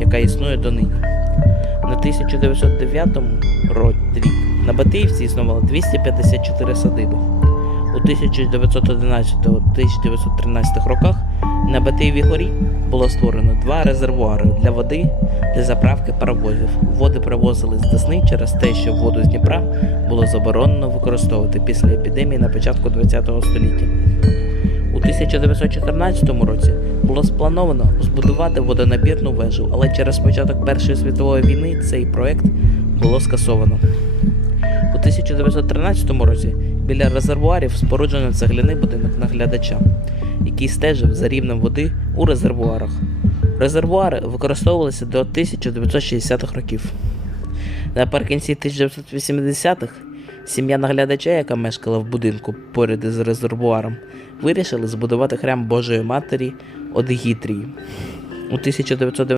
яка існує донині. На 1909 ро- рік на Батиївці існувало 254 садиби. У 1911-1913 роках на Батиєвій горі було створено два резервуари для води для заправки паровозів. Води привозили з Десни через те, що воду з Дніпра було заборонено використовувати після епідемії на початку ХХ століття. У 1914 році було сплановано збудувати водонапірну вежу, але через початок Першої світової війни цей проект було скасовано. У 1913 році біля резервуарів споруджено цегляний будинок наглядача, який стежив за рівнем води у резервуарах. Резервуари використовувалися до 1960-х років. Наприкінці 1980-х сім'я наглядача, яка мешкала в будинку поряд із резервуаром, вирішили збудувати храм Божої Матері Одегітрії. У 1990